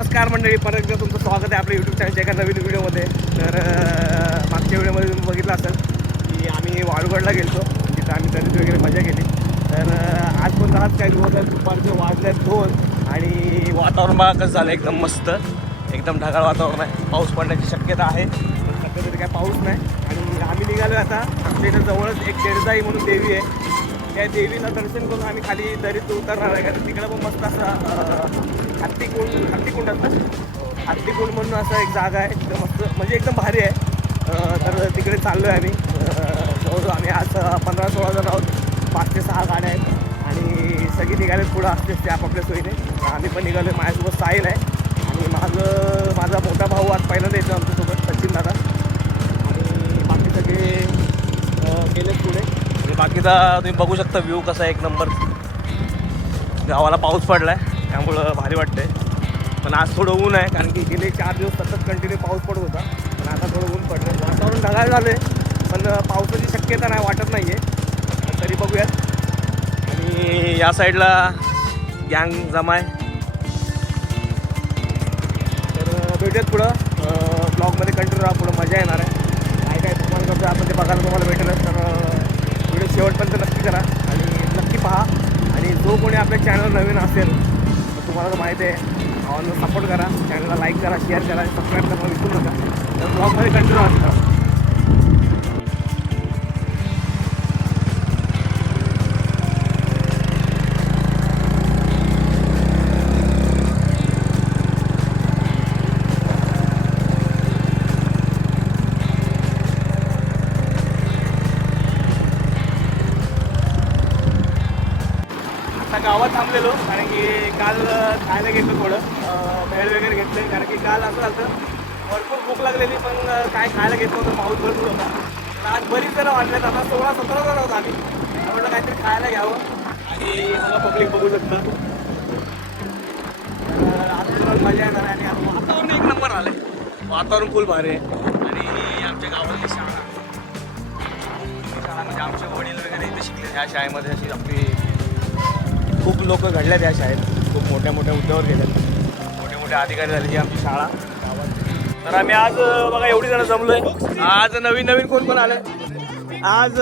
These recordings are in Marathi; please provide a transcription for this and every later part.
नमस्कार मंडळी, परत एकदा तुमचं स्वागत आहे आपल्या यूट्यूब चॅनलच्या एका नवीन व्हिडिओमध्ये. तर मागच्या व्हिडिओमध्ये तुम्ही बघितलं असेल की आम्ही वाळूगडला गेलो, तिथं आम्ही तरी वगैरे मजा केली. तर आज पण आज काही दिवस आहे, दुपारचे वाजले 2 आणि वातावरण बघा कसं झालं, एकदम मस्त, एकदम ढगाळ वातावरण आहे. पाऊस पडण्याची शक्यता आहे, पण सध्या तरी काय पाऊस नाही. आणि आम्ही निघालो आता. आमच्या इथं जवळच एक देरजाई म्हणून देवी आहे, त्या देवीचं दर्शन करून आम्ही खाली दरीत उतरणार आहे. कारण तिकडं पण मस्त असं हत्तीकुंड म्हणून असं एक जागा आहे, तिकडं मस्त म्हणजे एकदम भारी आहे. तर तिकडे चाललो आहे आम्ही. जवळजवळ आम्ही आज 15-16 जण आहोत. 5 ते 6 गाड्या आहेत आणि सगळी निघाले पुढं असतेच ते आपापल्या सोयीने. आम्ही पण निघालो. माझ्यासोबत साहिल आहे आणि माझा मोठा भाऊ आज पहिल्यांदा येतो आमच्यासोबत, सचिन दादा. आणि बाकी सगळे गेलेत पुढे. आणि बाकीचा तुम्ही बघू शकता व्ह्यू कसा आहे, एक नंबर. गावाला पाऊस पडला आहे त्यामुळं भारी वाटतंय. पण आज थोडं ऊन आहे, कारण की गेले 4 दिवस सतत कंटिन्यू पाऊस पडत होता. पण आता थोडं ऊन पडलं, वातावरण ढगाळ झालं आहे, पण पावसाची शक्यता नाही वाटत नाही आहे. तरी बघूयात. आणि या साईडला गँग जमा आहे. तर भेटूयात पुढं ब्लॉगमध्ये, कंटिन्यू राहा, पुढं मजा येणार आहे. काय तुम्हाला कसं आपण ते बघायला तुम्हाला भेटेलच. तर व्हिडिओ शेवटपर्यंत नक्की करा आणि नक्की पहा. आणि जो कोणी आपल्या चॅनल नवीन असेल तर तुम्हाला तर माहिती आहे, भावांना सपोर्ट करा, चॅनलला लाईक करा, शेअर करा, सबस्क्राईब करा, विसरू नका. तर ब्लॉगमध्ये कंटिन्यू असतं. गावात थांबलेलो, कारण की काल खायला घेतलं, थोडं भेळ वगैरे घेतलं. कारण की काल असं झालं, भरपूर भूक लागलेली, पण काय खायला घेतलं होतं, पाऊस भरपूर होता. तर आज बरीच जण वाटलेत, आता 16-17 जण होतं आम्ही. त्यामुळे काहीतरी खायला घ्यावं. आणि मला पब्लिक बघू शकता. तर आज तुम्हाला मजा येणार आहे. आणि आता वातावरण एक नंबर आलं आहे, वातावरण फुल भारी आहे. आणि आमच्या गावातली शाळा म्हणजे आमचे वडील वगैरे इथे शिकले ह्या शाळेमध्ये. अशी आपली खूप लोक घडल्यात या शाळेत, खूप मोठ्या हुद्द्यावर गेल्यात, मोठे अधिकारी झाले. जी आमची शाळा गावात. तर आम्ही आज बघा एवढी जण जमलोय. आज नवीन कोण आलं. आज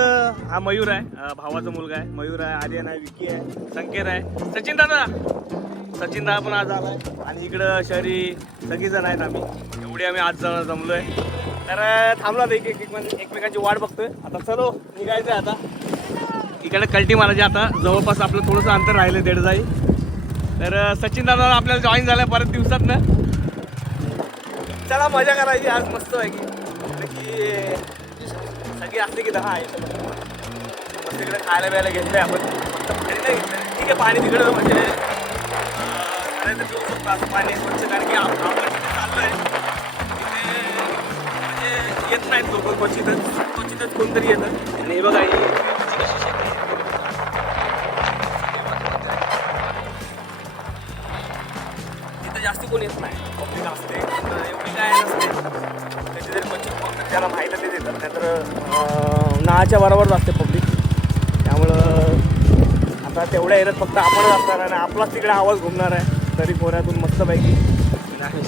हा मयूर आहे, भावाचा मुलगा आहे. मयूर आहे, आर्यन आहे, विकी आहे, संकेत आहे, सचिन दादा पण आज आलाय. आणि इकडं शहरी सगळीजण आहेत. आम्ही आज जमलोय. तर थांबलो आता, एकमेकांची वाट बघतोय. आता चलो निघायचं आहे. आता इकडे कल्टी मारायची. आता जवळपास आपलं थोडंसं अंतर राहिलं, देडजाई. तर सचिन दादा आपल्याला जॉईन झालाय परत दिवसात ना. चला मजा करायची आज मस्त आहे की सगळी असते की 10 आहे. मस्त इकडे खायला प्यायला घेतलंय आपण. ठीक आहे, पाणी तिकडं म्हणजे असं पाणी स्वच्छ, कारण की आपण तिथे चाललो आहे तिथे म्हणजे येत नाहीत लोक, क्वचितच कोणतरी येतं. आणि बघा जास्ती कोण येत नाही, पब्लिक असते एवढी काय नसते. त्याची जरी क्वचित त्याला माहीत ते देतात, नाहीतर नाच्या बरोबरच असते पब्लिक. त्यामुळं आता तेवढ्या येतात फक्त आपणच असणार आणि आपलाच तिकडे आवाज घुमणार आहे. तरी कोऱ्यातून मस्तपैकी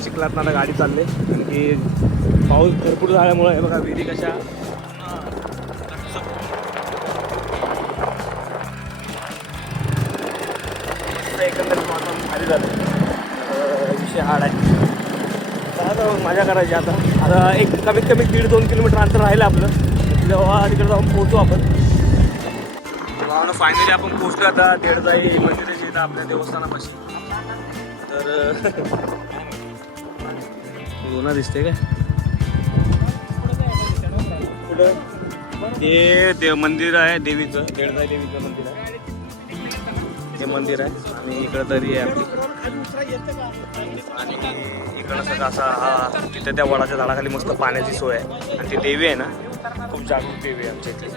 चिखलात ना गाडी चालले, कारण की पाऊस भरपूर झाल्यामुळे हे बघा विहिरी कशा एकंदरीत वातावरण भारी झालं. विषय हार्ड आहे. आता मजा करायची. आता एक कमीत कमी 1.5-2 किलोमीटर अंतर राहिलं आपलं. तेव्हा तिकडे जाऊन पोहोचू आपण. फायनली आपण पोहोचलो आता देडजाई मंदिराची इथं आपल्या देवस्थानापाशी. तर लोणा दिसते काय कुठं? हे मंदिर आहे देवीचं, देडजाई देवीचं मंदिर आहे. हे मंदिर आहे आणि इकडं तरी आहे आपली. आणि इकडं सगळं असा हा तिथे त्या वडाच्या झाडाखाली मस्त पाण्याची सोय आहे. आणि ती देवी आहे ना, खूप जागरूक देवी आहे आमच्या इथे.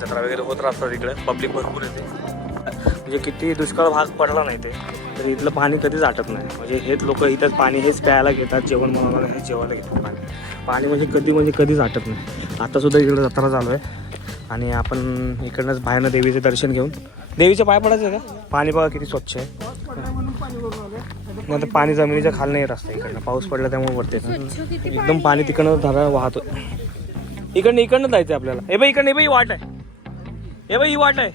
जत्रा वगैरे होत राहतात इकडे, पब्लिक भरपूर येते. म्हणजे किती दुष्काळ भाग पडला नाही ते, तर इथलं पाणी कधीच आटत नाही. म्हणजे हेच लोक इथंच पाणी हेच प्यायला घेतात, जेवण बनवायला हे जेवायला घेतात. पाणी म्हणजे कधीच आटत नाही. आतासुद्धा इकडे जत्रा चालू आहे आणि आपण इकडनंच बाहेरनं देवीचं दर्शन घेऊन देवीचे पाय पडायचं का. पाणी बघा किती स्वच्छ आहे. नाही तर पाणी जमिनीच्या खाली नाही रस्ता इकडनं, पाऊस पडला त्यामुळे वरते एकदम पाणी तिकडनं धारा वाहतो. इकडनं जायचं आपल्याला. हे बाई इकडनं, हे बाई ही वाट आहे, हे बाई ही वाट आहे.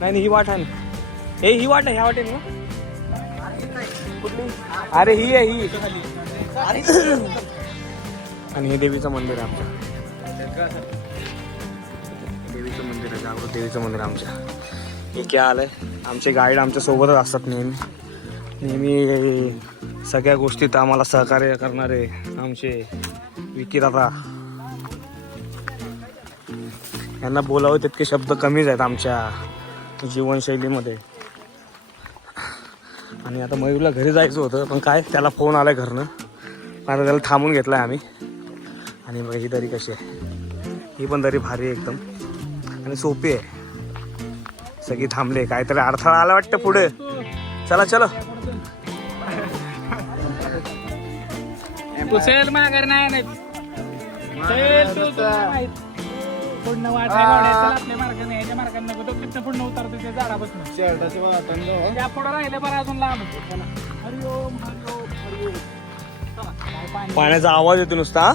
नाही ही वाट आहे ना, ही वाट आहे, ह्या वाटेल ना कुठली? अरे ही आहे ही. आणि हे देवीचं मंदिर आहे आमचं, देवीचं मंदिर आहे, जागृत देवीचं मंदिर आमच्या. हे क्या आलंय, आमचे गाईड आमच्या सोबतच असतात नेहमी सगळ्या गोष्टीत आम्हाला सहकार्य करणारे आमचे विकीदादा. यांना बोलावं तितके शब्द कमीच आहेत आमच्या जीवनशैलीमध्ये. आणि आता मयूरला घरी जायचं होतं, पण काय त्याला फोन आलाय घरनं, आता त्याला थांबून घेतलाय आम्ही. आणि बघा ही दरी कशी आहे, ही पण दरी भारी आहे एकदम आणि सोपी आहे. सगळी थांबले, काहीतरी अडथळा आला वाटतं पुढे. चला चलो चल माघार नाही पुढनं वाट आपल्या मार्गाने याच्या मार्गाने नको तो किती पुढनं उतरतो ते झाडापासून त्या पुढं राहिले बरं अजून लांब. हरिओम हरिओम हरिओम. पाण्याचा आवाज येतो नुसता.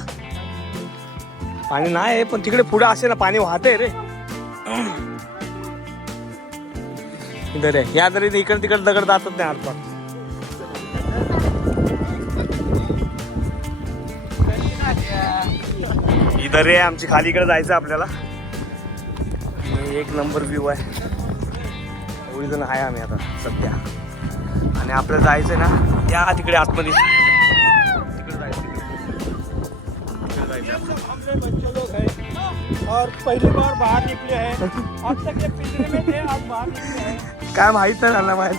पाणी नाही पण तिकडे पुढे असे ना पाणी वाहतंय रे. दरे या दरीने इकडे तिकडे दगड जातात नाही आरपार. ही दरी आहे आमची, खाली इकडे जायचं आपल्याला. एक नंबर व्ह्यू आहे. एवढी जण आहे आम्ही आता सध्या. आणि आपल्याला जायचंय ना या तिकडे आतमध्ये, तिकडे जायचं. और पहली बार बाहर निकले हैं, अब तक ये पिंजरे में थे, आज बाहर निकले हैं. काय माहित नाही झालं माहित.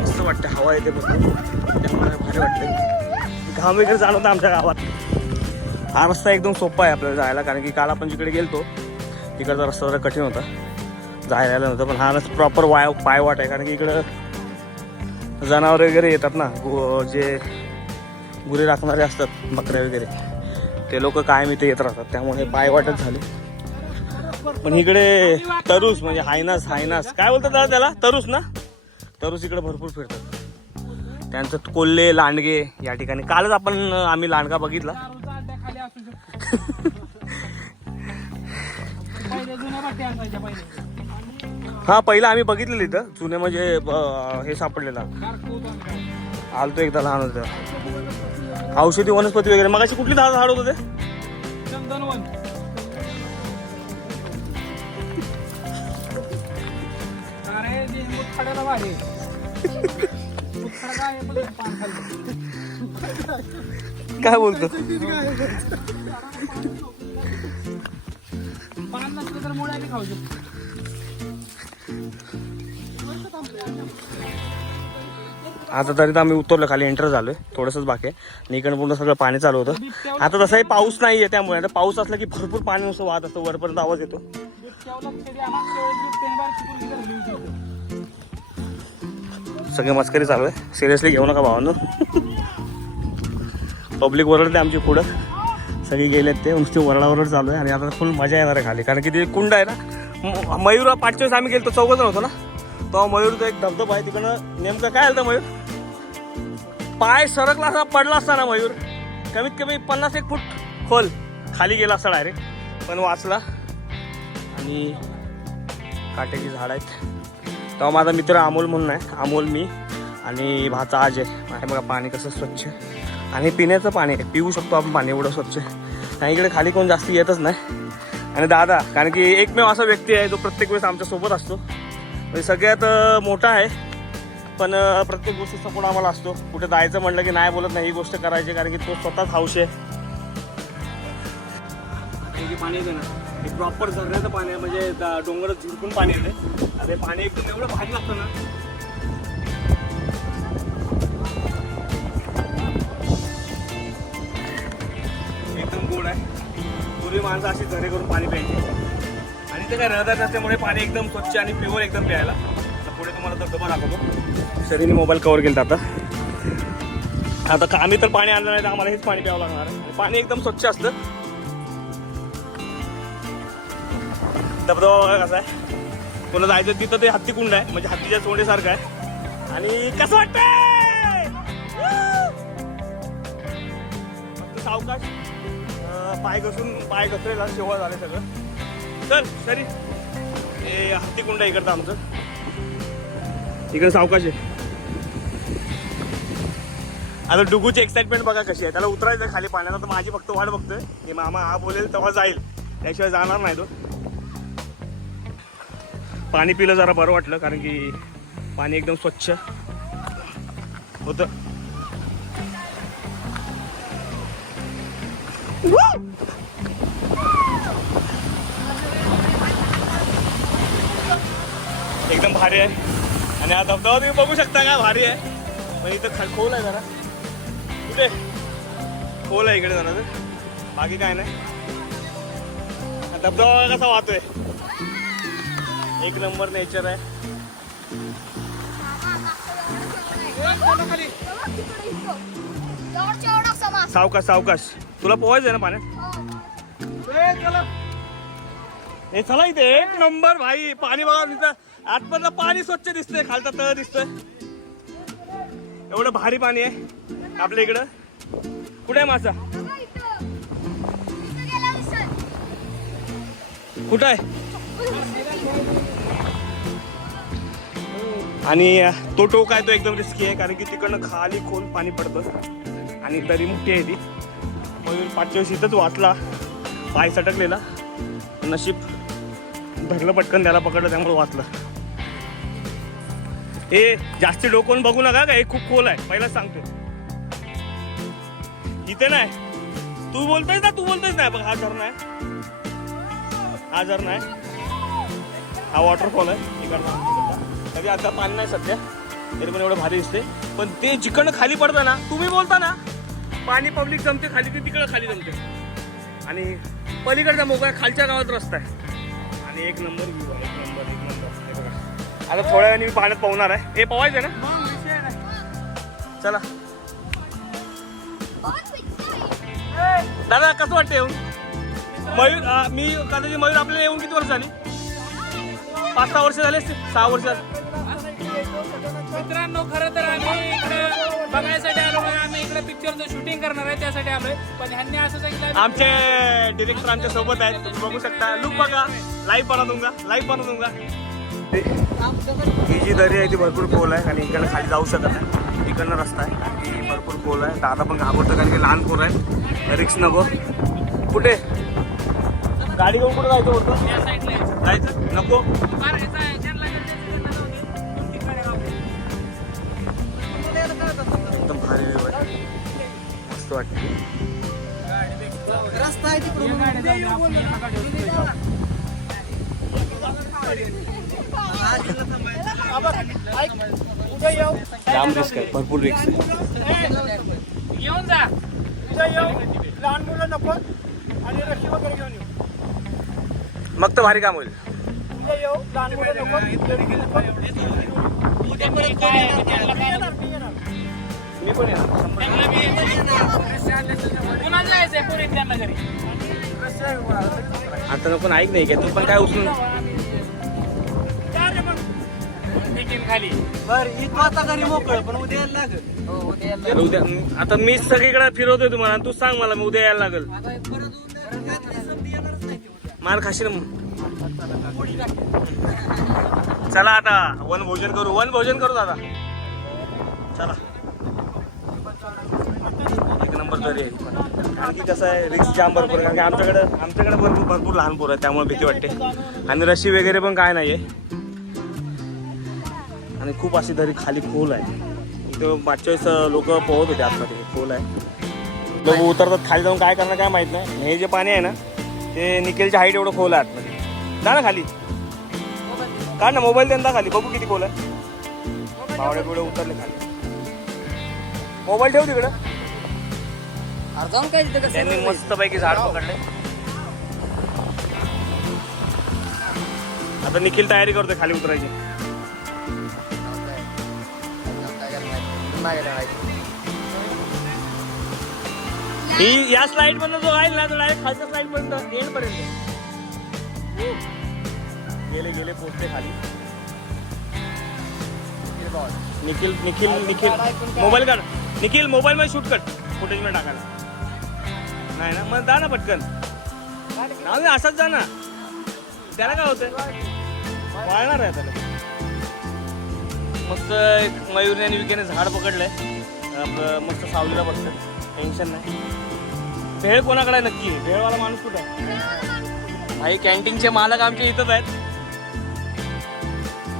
मस्त वाटतं, हवा येते बघून त्यामुळे भारी वाटते. घाम वगैरे जाणवतं आमच्या गावात. हा रस्ता एकदम सोपा आहे आपल्याला जायला, कारण की काल आपण जिकडे गेलतो तिकडचा रस्ता जरा कठीण होता, जायला नव्हतं. पण हा रस्ता प्रॉपर पायवाट आहे, कारण की इकडं जनावर वगैरे येतात ना, जे गुरे राखणारे असतात, बकऱ्या वगैरे, ते लोक कायम इथे येत राहतात, त्यामुळे पायवाटच झाले. पण इकडे तरुस म्हणजे हायनास काय बोलतात दादा त्याला, तरुस ना, तरुस इकडे भरपूर फिरतात. त्यांचं कोल्हे लांडगे या ठिकाणी. कालच आम्ही लांडगा बघितला. हा पहिला आम्ही बघितलेलं इथं जुने, म्हणजे हे सापडलेला आलतो एकदा लहान होतं. औषधी वनस्पती वगैरे. मग अशी कुठली झाड होतं ते? चंदनवन. अरे जे मुतखड्याला वाढे काय बोलतो? पान नसलं तर मुळ्याने खाऊ शकतो. आता तरी आम्ही उतरलो, खाली एंटर झालोय, थोडंसंच बाकी आहे. आणि इकडे पूर्ण सगळं पाणी चालू होतं. आता तसाही पाऊस नाही आहे, त्यामुळे आता पाऊस असला की भरपूर पाणी नुसतं वाहत असतं, वरपर्यंत आवाज येतो. सगळे मस्करी चालू आहे, सिरियसली घेऊ नका भावांनो. पब्लिक ओरडते आमची पुढं, सगळे गेलेत ते, नुसती वरडावरड चालू आहे. आणि आता फुल मजा येणार आहे खाली, कारण की ते कुंड आहे ना. मयूर पाठच्या आम्ही गेलो, 14 होतो ना, तो मयूरचा एक धबधबा आहे तिकडं. नेमकं काय आलं मयूर, पाय सरकला असा पडला असता ना मयूर, कमीत कमी 50-1 फूट खोल खाली गेला असता डायरेक्ट, पण वाचला. आणि काट्याची झाड आहेत. तेव्हा माझा मित्र अमोल म्हणून आहे, अमोल, मी आणि भाचा अजय आहे. बघा पाणी कसं स्वच्छ, आणि पिण्याचं पाणी आहे, पिऊ शकतो आपण पाणी, एवढं स्वच्छ. आणि इकडे खाली कोण जास्त येतच नाही. आणि दादा, कारण की एकमेव असा व्यक्ती आहे जो प्रत्येक वेळेस आमच्यासोबत असतो, म्हणजे सगळ्यात मोठा आहे, पण प्रत्येक गोष्टी सपोर्ट आम्हाला असतो. कुठे जायचं म्हटलं की नाही बोलत नाही, ही गोष्ट करायची, कारण की तो स्वतःच हौश आहे. पाणी येते ना, हे प्रॉपर झरण्याचं पाणी आहे, म्हणजे डोंगरात झिरकून पाणी येते. आणि पाणी एकदम एवढं भारी लागतं ना. एकदम गोड आहे. पूर्वी माणसं अशी झरे करून पाणी प्यायची, आणि ते काय रहदारी नसल्यामुळे पाणी एकदम स्वच्छ आणि प्युअर एकदम प्यायला. आता पुढे तुम्हाला धबधबा दाखवतो. शरीने मोबाईल कव्हर केला आता आम्ही तर पाणी आणलं नाही तर आम्हाला हेच पाणी प्यावं लागणार आहे. पाणी एकदम स्वच्छ असतं. धबधबा बघा कसा आहे. तुला जायचं तिथं ते हत्तीकुंड आहे म्हणजे हत्तीच्या सोंडेसारखं आहे. आणि कसं वाटतंय फक्त सावकाश पाय घसरेला शेवळ झाले सगळं. चल सरी हे हत्तीकुंड आहे इकडचं आमचं. इकडे सावकाश आहे. आता डुगूची एक्साइटमेंट बघा कशी आहे. त्याला उतरायचं खाली पाण्याला तर माझी फक्त वाट बघतोय की मामा हा बोलेल तेव्हा जाईल, त्याशिवाय जाणार नाही तो. पाणी पिलं जरा बरं वाटलं कारण की पाणी एकदम स्वच्छ होतं. एकदम भारी आहे. आणि हा धबधबा तुम्ही बघू शकता का भारी आहे. पण इथं खोल आहे जरा. कुठे खोल आहे इकडे जरा तर बाकी काय नाही. धबधबा कसा वाहतोय. एक नंबर नेचर आहे. सावकाश सावकाश. तुला पोहायचं आहे ना पाण्यात. हे चला इथे एक नंबर भाई. पाणी बघा तिथं आतमधलं पाणी स्वच्छ दिसतंय, खालचा तळ दिसतोय. एवढं भारी पाणी आहे आपल्या इकडं. कुठे आहे मासा. कुठं आहे. आणि तो टोक आहे तो एकदम रिस्की आहे कारण की तिकडनं खाली खोल पाणी पडतं आणि दरी मोठी आहे ती. मयूर पाचव्या वर्षी इथंच वाचला, पाय सटकलेला. नशीब धरलं पटकन, त्याला पकडलं त्यामुळे वाचलं. हे जास्ती डोकून बघू नका का, हे खूप खोल आहे पहिलाच सांगतो. इथे नाही तू बोलतोयस नाही बघ. हा झरणा आहे, हा झरणा आहे, हा वॉटरफॉल आहे इकडचा. तरी आता पाणी नाही सध्या, तरी पण एवढं भारी दिसते. पण ते जिकडनं खाली पडतं ना, तुम्ही बोलता ना पाणी पब्लिक जमते खाली, ते तिकडं खाली जमते. आणि पलीकडचा मोकळा खालच्या गावात रस्ता आहे. आणि एक नंबर व्ह्यू आहे, एक नंबर एक नंबर. हे बघा आता थोड्या वेळाने मी पाण्यात पोहणार आहे. हे पोहायचं ना, चला. दादा कसं वाटतं येऊन. मयूर मी कदाचित मयूर आपल्याला येऊन किती वर्ष झाली. 5-6 वर्ष झाले असते, 6 वर्ष झाले. मित्रांनो खरं तर आम्ही इकडे बघायसाठी आलो नाही, आम्ही इकडे पिक्चरचं शूटिंग करणार आहे त्यासाठी आलोय. पण ह्यांनी असं सांगितलं. आमचे डिरेक्टर आमच्या सोबत आहेत, तुम्ही बघू शकता. लुक बघा, लाईव्ह बनवून दूंगा. ही जी दरी आहे ती भरपूर खोल आहे आणि इकडनं खाली जाऊ शकत नाही. इकडनं रस्ता आहे, ती भरपूर खोल आहे. दादा पण घाबरतं कारण की लहान पोर आहे. रिक्स नको. कुठे गाडी घेऊन कुठे जायचं बोलतो. या साईडला जायचं नको. एकदम भारी व्ह्यू आहे, मस्त वाटते. रस्ता आहे तिकडून जाम रिस्क आहे, भरपूर रिस्क आहे. येऊन जा. लहान मुलं नको आणि रशी वगैरे घेऊन येऊ. मग तर भारी काम होईल. उद्या येऊ, लहान मुलं नको. उद्या मी काय मी पण येणार. पुन्हा जायचंय पुढे त्यांना घरी. आता नको ऐक नाही का तू पण काय उचलून खाली. बरं इथं आता घरी मोकळ, पण उद्या यायला लागेल. उद्या. आता मी सगळीकडे फिरवतोय तुम्हाला, तू सांग मला मग उद्या यायला लागेल. मार खाशील मग. चला आता वनभोजन करू दादा. चला एक नंबर तरी आहे. आणखी कसं आहे रिक्स जाम भरपूर कारण की आमच्याकडे भरपूर लहान पोरं आहेत त्यामुळे भीती वाटते. आणि रशी वगैरे पण काय नाही आहे. आणि खूप अशी दरी खाली खोल आहे. इथं मागच्या वेळेस लोक पोहत होते आतमध्ये, खोल आहे. लोक उतरतात खाली जाऊन काय करणार काय माहित नाही. हे जे पाणी आहे ना ते निकेलच्या हाईट एवढं खोल आहे आतमध्ये. जा ना खाली, काढ ना मोबाईल त्यांना खाली बघू किती खोल आहे. पावडे पुढे उतरले खाली. मोबाईल ठेव तिकडं. त्यांनी मस्तपैकी झाड पकडले. आता निखिल तयारी करतोय खाली उतरायची. ही या स्लाइड मधून जो आहे ना तो डायरेक्ट खालच्या स्लाइड पर्यंत एंड पर्यंत गेले गेले पोहोचते खाली. निखिल निखिल निखिल मोबाईल काढ. निखिल मोबाईल मध्ये शूट कर फुटेज मध्ये टाकायला. नाही ना मग जा ना पटकन. नाही असंच जा ना. त्याला काय होतंय वाळणार आहे त्याला. मस्त एक मयूरने आणि विकेने झाड पकडलंय. आपलं मस्त सावलीला बसतं. टेन्शन नाही. भेळ कोणाकडे आहे नक्की? भेळवाला माणूस कुठे आहे? भाई कॅन्टीनचे मालक आमच्या इथंच आहेत.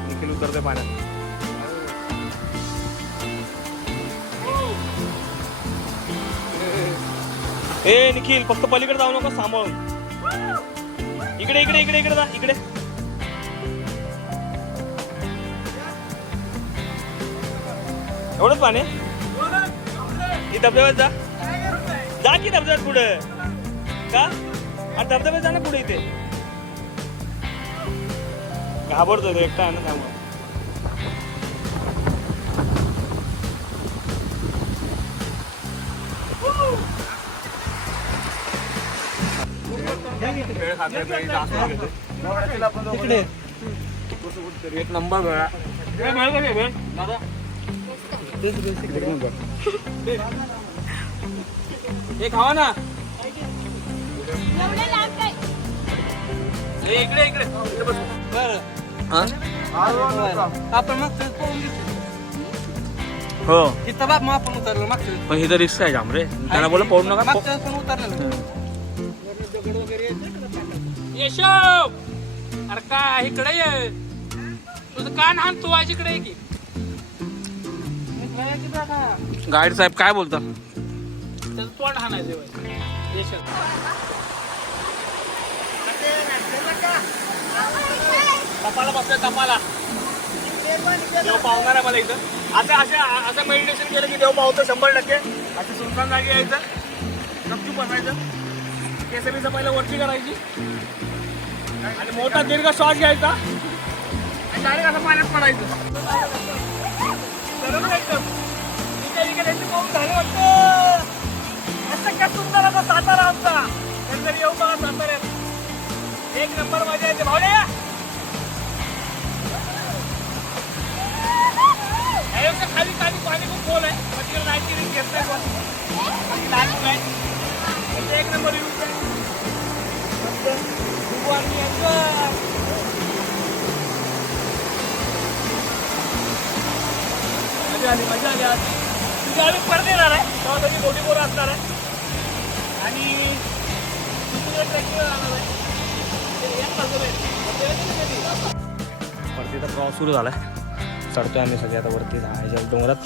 निखिल उतरते पाण्यात. ए निखिल फक्त पलीकडे जाऊ नको सांभाळून. इकडे इकडे इकडे इकडे जा इकडे. एवढंच पाणी ही धबधब्यात जा. जा की धबधब्यात पुढे का? आणि धबधब्यात जा ना पुढे. इथे घाबरतो तो एकटा आहे ना त्यामुळे. एक नंबर वेळा हे खावा ना. इकडे इकडे आपण मग हो तिथं बाप मग आपण उतरलो मागचं. पण ही तर रिस्क आहे जाम रे. त्यांना बोला पडू नका. मागच्या पण उतरलेलं. यशव अरे काय इकडे ये. तुझं कान हाण तू आज इकडे की. गाईड साहेब काय बोलता? त्याचं तोंड हाणायचं यशव. तपाला बसतोय तपाला. देव पावणार आहे मला इथं. असं मेडिटेशन केलं की देव पावतो 100%. अशी सुनसान जागी यायचं. गपचूप बसायचं. केसरीचं पहिलं वरती करायची आणि मोठा दीर्घ श्वास घ्यायचा आणि डायरेक्ट असं पाण्यात पडायचं. पाहून झालं वाटतं. असं काय सुंदर आता सातारा आमचा. नंतर येऊ बघा साताऱ्यात. एक नंबर मजा येते भावले. खाली खाली पाणी खूप खोल आहे. म्हणजे नाईन्टी रिंग घेत नाही. एक नंबर येऊ. मजा आली मजा आली. आज तुझी आम्ही परत येणार आहे तेव्हा त्याची मोठी पोरं असणार आहे आणि ट्रेकिंग जाणार आहे. वरतीचा प्रवास सुरू झाला आहे. चढतोय आम्ही सगळे आता वरती जायच्या डोंगरात.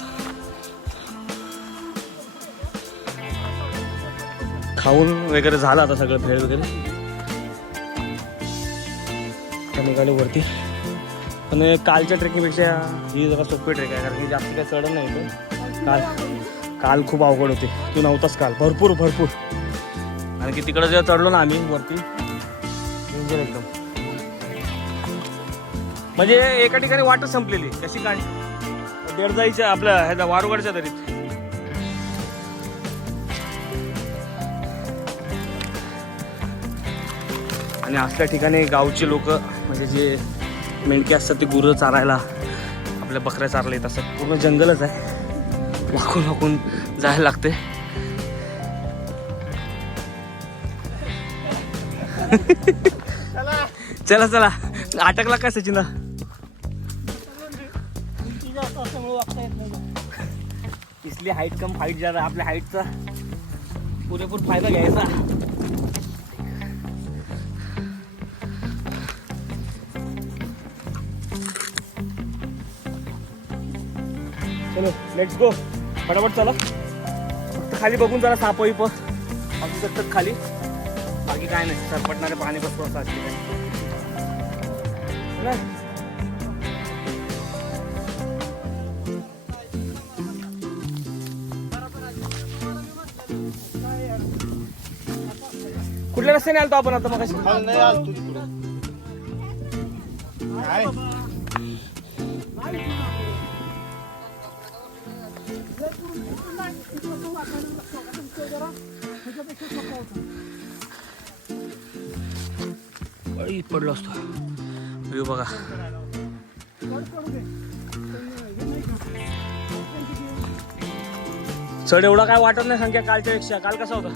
खाऊन वगैरे झालं आता सगळं भेळ वगैरे. निघाले वरती. पण कालच्या ट्रेकिंगपेक्षा ही जरा सोपी ट्रेक आहे कारण की जास्त काही चढ नाही तो. काल खूप अवघड होते. तू नव्हताच काल. भरपूर भरपूर. आणि की तिकडं जेव्हा चढलो ना आम्ही वरती डेंजर एकदम. म्हणजे एका ठिकाणी वाटच संपलेली. कशी काय देडजाईच्या आपल्या ह्याचा वारुगडच्या दरीत. आणि असल्या ठिकाणी गावचे लोक म्हणजे जे मेंढके असतात ते गुरं चारायला आपल्या बकऱ्या चारल्या येत असतात. पूर्ण जंगलच आहे. वाकून वाकून जायला लागते. चला चला अटकला काय सचिनदा? इसली हाईट कम फाईट ज्यादा. आपल्या हाईटचा पुरेपूर फायदा घ्यायचा. चलो लेट्स गो. फटाफट चला. फक्त खाली बघून जरा साप विप असू शकतात खाली. बाकी काय नाही. सरपटणारे पाणी बसतो असं असते काय. कुठल्या रस्त्याने आलतो आपण आता मग? काय पडलो असतो व्ह्यू बघा. चढ एवढा काय वाटत नाही संख्या कालच्या पेक्षा. काल कसा होता?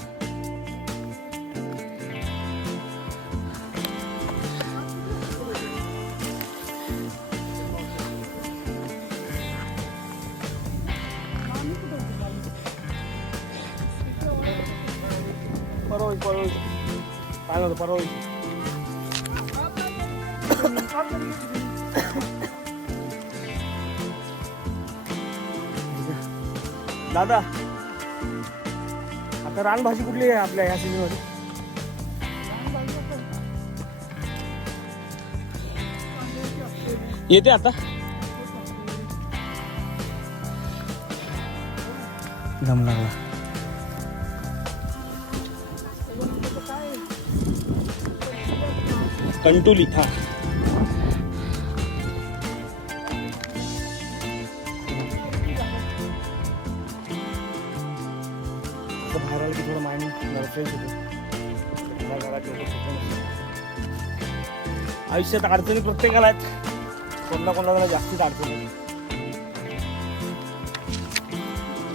परवा काय नव्हतं परवा. दादा आता रानभाजी कुठली आहे आपल्या ह्या सीझन मध्ये? येते आता दम लागला. कंटुली हा बाहेर आलं की थोडं माइंड फ्रेश होतं. आयुष्यात अडचणी प्रत्येकाला आहेत, कोणाला जास्तीच अडचणी.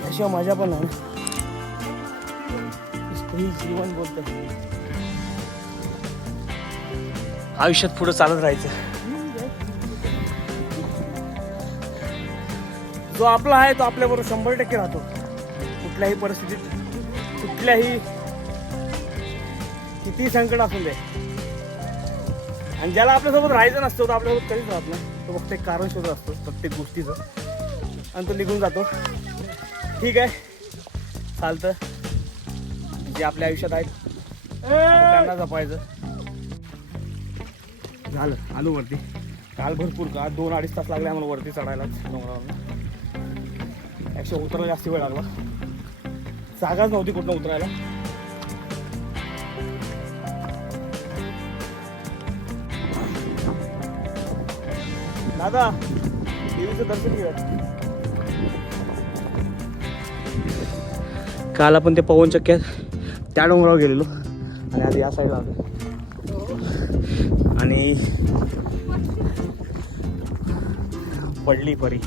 त्याशिवाय मजा पण आहे. जीवन बोलतं आयुष्यात पुढे चालत राहायचं. जो आपला आहे तो आपल्याबरोबर 100% राहतो कुठल्याही परिस्थितीत, कुठल्याही कितीही संकट असून दे. आणि ज्याला आपल्यासोबत राहायचं नसतं तो आपल्यासोबत कधीच राहत नाही. तो फक्त एक कारण शोधत असतो प्रत्येक गोष्टीचं आणि तो निघून जातो. ठीक आहे, चालतं. जे आपल्या आयुष्यात आहेत त्यांना जपायचं. झालं आलो वरती. काल भरपूर का 2-2.5 तास लागले आम्हाला वरती चढायला डोंगरावर. ॲक्च्युअली उतरायला जास्त वेळ लागला, जागाच नव्हती कुठं उतरायला. दादा देवीचं दर्शन घेऊया. काल आपण ते पवनचक्क्यात त्या डोंगरावर गेलेलो आणि आता या साईडला आलो. आणि पडली परी.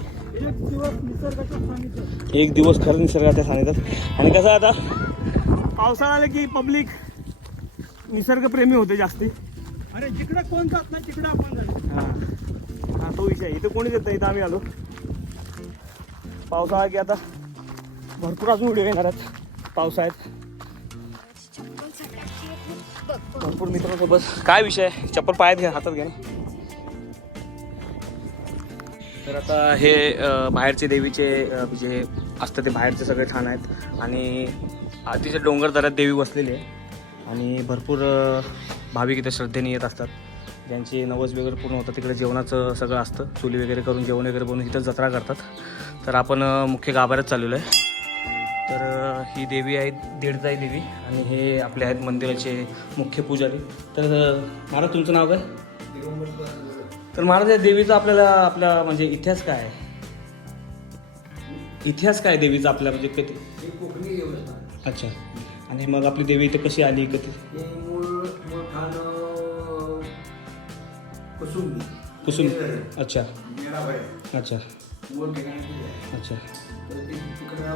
एक दिवस खरं निसर्गाच्या सानिध्यात. आणि कसं आता पावसाळा आलं की पब्लिक निसर्गप्रेमी होते जास्ती. अरे जिकडे कोण जात नाही तिकडे आपण जातो. हा तो विषय. इथं कोणीच येत नाही, इथं आम्ही आलो. पावसाळा की आता भरपूर अजून व्हिडिओ येणार आहेत पावसाळ्यात. भरपूर मित्रांसोबत. काय विषय, चप्पल पायात घ्या, हातात घ्या ना. तर आता हे बाहेरचे देवीचे जे असतं ते बाहेरचे सगळे ठाण आहेत. आणि अतिशय डोंगर दऱ्यात देवी बसलेली आहे. आणि भरपूर भाविक इथे श्रद्धेने येत असतात. ज्यांची नवस वगैरे पूर्ण होतं तिकडे जेवणाचं सगळं असतं. चुली वगैरे करून जेवण वगैरे बनवून इथं जत्रा करतात. तर आपण मुख्य गाभाऱ्यात चाललेलो आहे. तर ही देवी आहे दीडजाई देवी आणि हे आपले आहेत मंदिराचे मुख्य पुजारी. तर महाराज तुमचं नाव काय? तर महाराज या देवीचा आपला म्हणजे इतिहास काय आहे? इतिहास काय देवीचा आपल्या म्हणजे कधी? कोकणी देवस्थान. अच्छा. आणि मग आपली देवी इथे कशी आली कधी? हे मूळ ठाण कुसुम. अच्छा मेळाबाई अच्छा मूळ ठिकाणी आहे. अच्छा तर ते तिकडं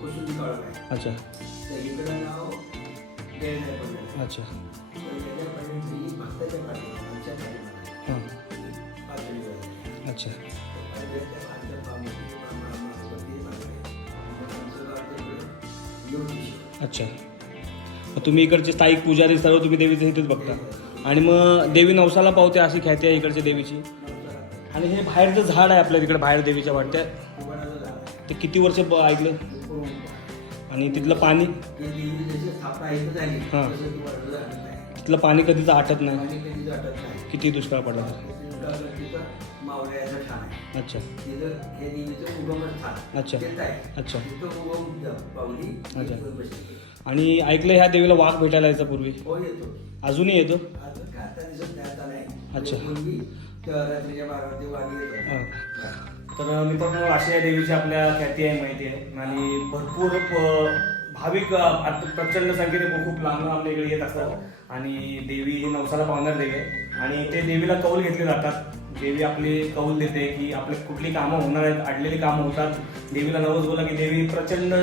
कुसुम काळ आहे. अच्छा तर इकडं नाव देवराय पडलेलं. अच्छा तर त्याच्या पाठी ही भक्ताच्या पाठी आमच्या पाठी हां पाठी. अच्छा अच्छा. मग तुम्ही इकडचे स्थायिक पुजारी सर्व तुम्ही देवीचं इथेच बघता. आणि मग देवी नवसाला पावते अशी ख्याती आहे इकडच्या देवीची. आणि हे बाहेरचं झाड आहे आपल्या तिकडे बाहेर देवीच्या वाटत्या, ते किती वर्ष ऐकलं? आणि तिथलं पाणी हां तिथलं पाणी कधीच आटत नाही. किती दुष्काळ पडला अच्छा अच्छा अच्छा अच्छा. आणि ऐकलं ह्या देवीला वाघ भेटायला यायचा पूर्वी, अजूनही येतो. अच्छा. मुलगी रात्रीच्या 12 ते वाणी येतात. तर मित्रांनो अशा या देवीची आपल्या ख्याती आहे, माहिती आहे आणि भरपूर भाविक आता प्रचंड संख्येने खूप लांब आपल्या इकडे येत असतात आणि देवी ही नवसाला पावणार देवी आहे आणि ते देवीला कौल घेतले जातात. देवी आपली कौल देते की आपले कुठली कामं होणार आहेत, अडलेली कामं होतात. देवीला नवस बोला की देवी प्रचंड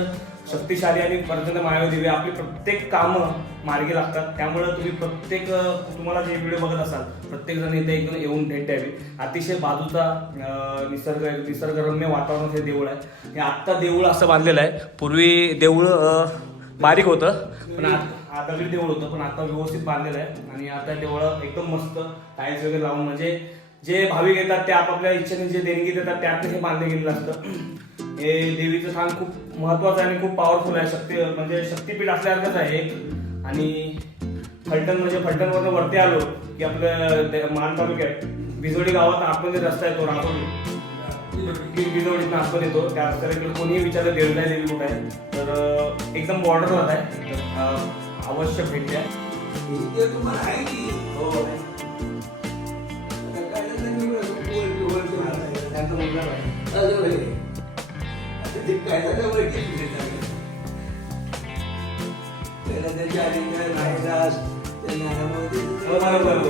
शक्तिशाली आणि प्रचंड मायावी देवी आपली प्रत्येक कामं मार्गी लागतात. त्यामुळे तुम्ही तुम्हाला जे व्हिडिओ बघत असाल प्रत्येक जण इथे एकदम येऊन भेट द्यावी. अतिशय बाजूचा निसर्गरम्य वातावरण हे देऊळ आहे. हे आत्ता देऊळ असं बांधलेलं आहे. पूर्वी देऊळ बारीक होतं पण आता दगडी देऊळ होतं पण आता व्यवस्थित बांधलेलं आहे आणि आता देऊळ एकदम मस्त टाईल्स वगैरे लावून म्हणजे जे भाविक येतात ते आपापल्या इच्छेने जे देणगी देतात त्यातनं हे बांधलं गेलेलं असतं. हे देवीचं स्थान खूप महत्वाचं आहे आणि खूप पॉवरफुल आहे. म्हणजे शक्तीपीठ असल्यासारखंच आहे आणि फलटणवरून वरती आलो की आपलं मान तालुक्यात बिजोडी गावात आतमध्ये रस्ता आहे तो राहतो बिजोडीतनं आतमध्ये येतो. त्या रस्त्याला कोणीही विचारलं देवदाय देवी कुठं आहे तर एकदम बॉर्डरलाच आहे. तर अवश्य भेट द्या. ते तुम्हाला आहे की हो आता काय झालं मी त्यांचा मुलगा आहे. आता ते काय झालं ओळखी त्याला त्याची आली नाही राहिला त्या ज्ञानामध्ये बरोबर.